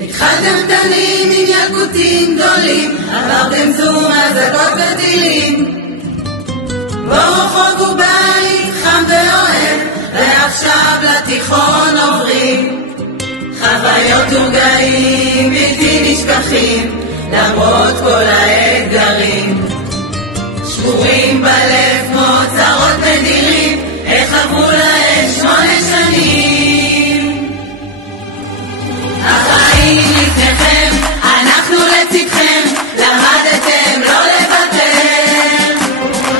התחלתם קטנים עם ילקוטים גדולים, עברתם זום, הזקות וטילים. בואו חוגו בית חם ואוהב, ועכשיו לתיכון עוברים. חוויות ורגעים בלתי נשכחים, למרות כל האתגרים. שבורים בלב כמו צרות נדירים, איך עברו להם 8 שנים. החיים לפניכם, אנחנו לצדכם, למדתם לא לוותר.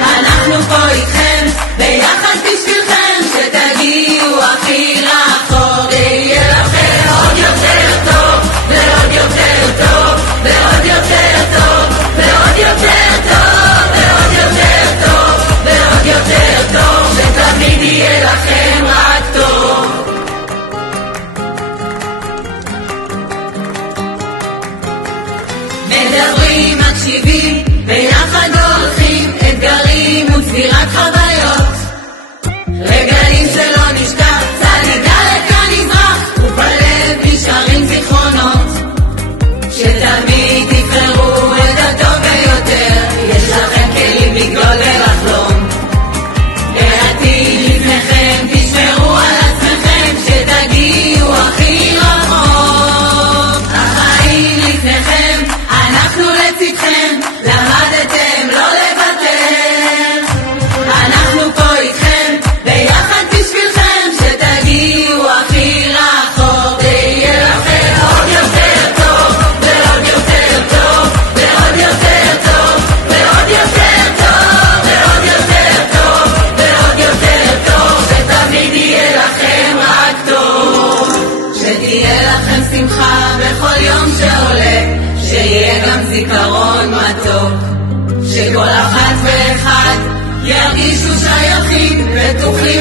אנחנו פה איתכם, ביחד בשבילכם, שתגיעו הכי רחוק. יהיה לכם עוד יותר טוב, ועוד יותר טוב, ועוד יותר טוב, ועוד יותר טוב, ועוד יותר טוב, ועוד יותר טוב, ותמיד יהיה לכם רק טוב. מדברים, מקשיבים, ביחד הולכים, אתגרים וצבירת חוויות. רגעים שלא נשכח, צעידה לכאן נזרח, ובלב נשארים זיכרונות. שתמיד תבחרו את הטוב ביותר, יש לכם כלים לגדול ולחלום. העתיד לפניכם, תשמרו על עצמכם, שתגיעו הכי רחוק. החיים לפניכם, אנחנו לצדכם, למדתם לא לוותר. אנחנו פה איתכם, ביחד בשבילכם, שתגיעו הכי רחוק. יהיה לכם עוד יותר טוב, ועוד יותר טוב, ועוד יותר טוב, ועוד יותר טוב, ועוד יותר טוב, ועוד יותר טוב, ותמיד יהיה לכם רק טוב. שתהיה לכם שמחה בכל יום שעולה, שיהיה גם זיכרון מתוק, שכל אחת ואחד ירגישו שייכים, בטוחים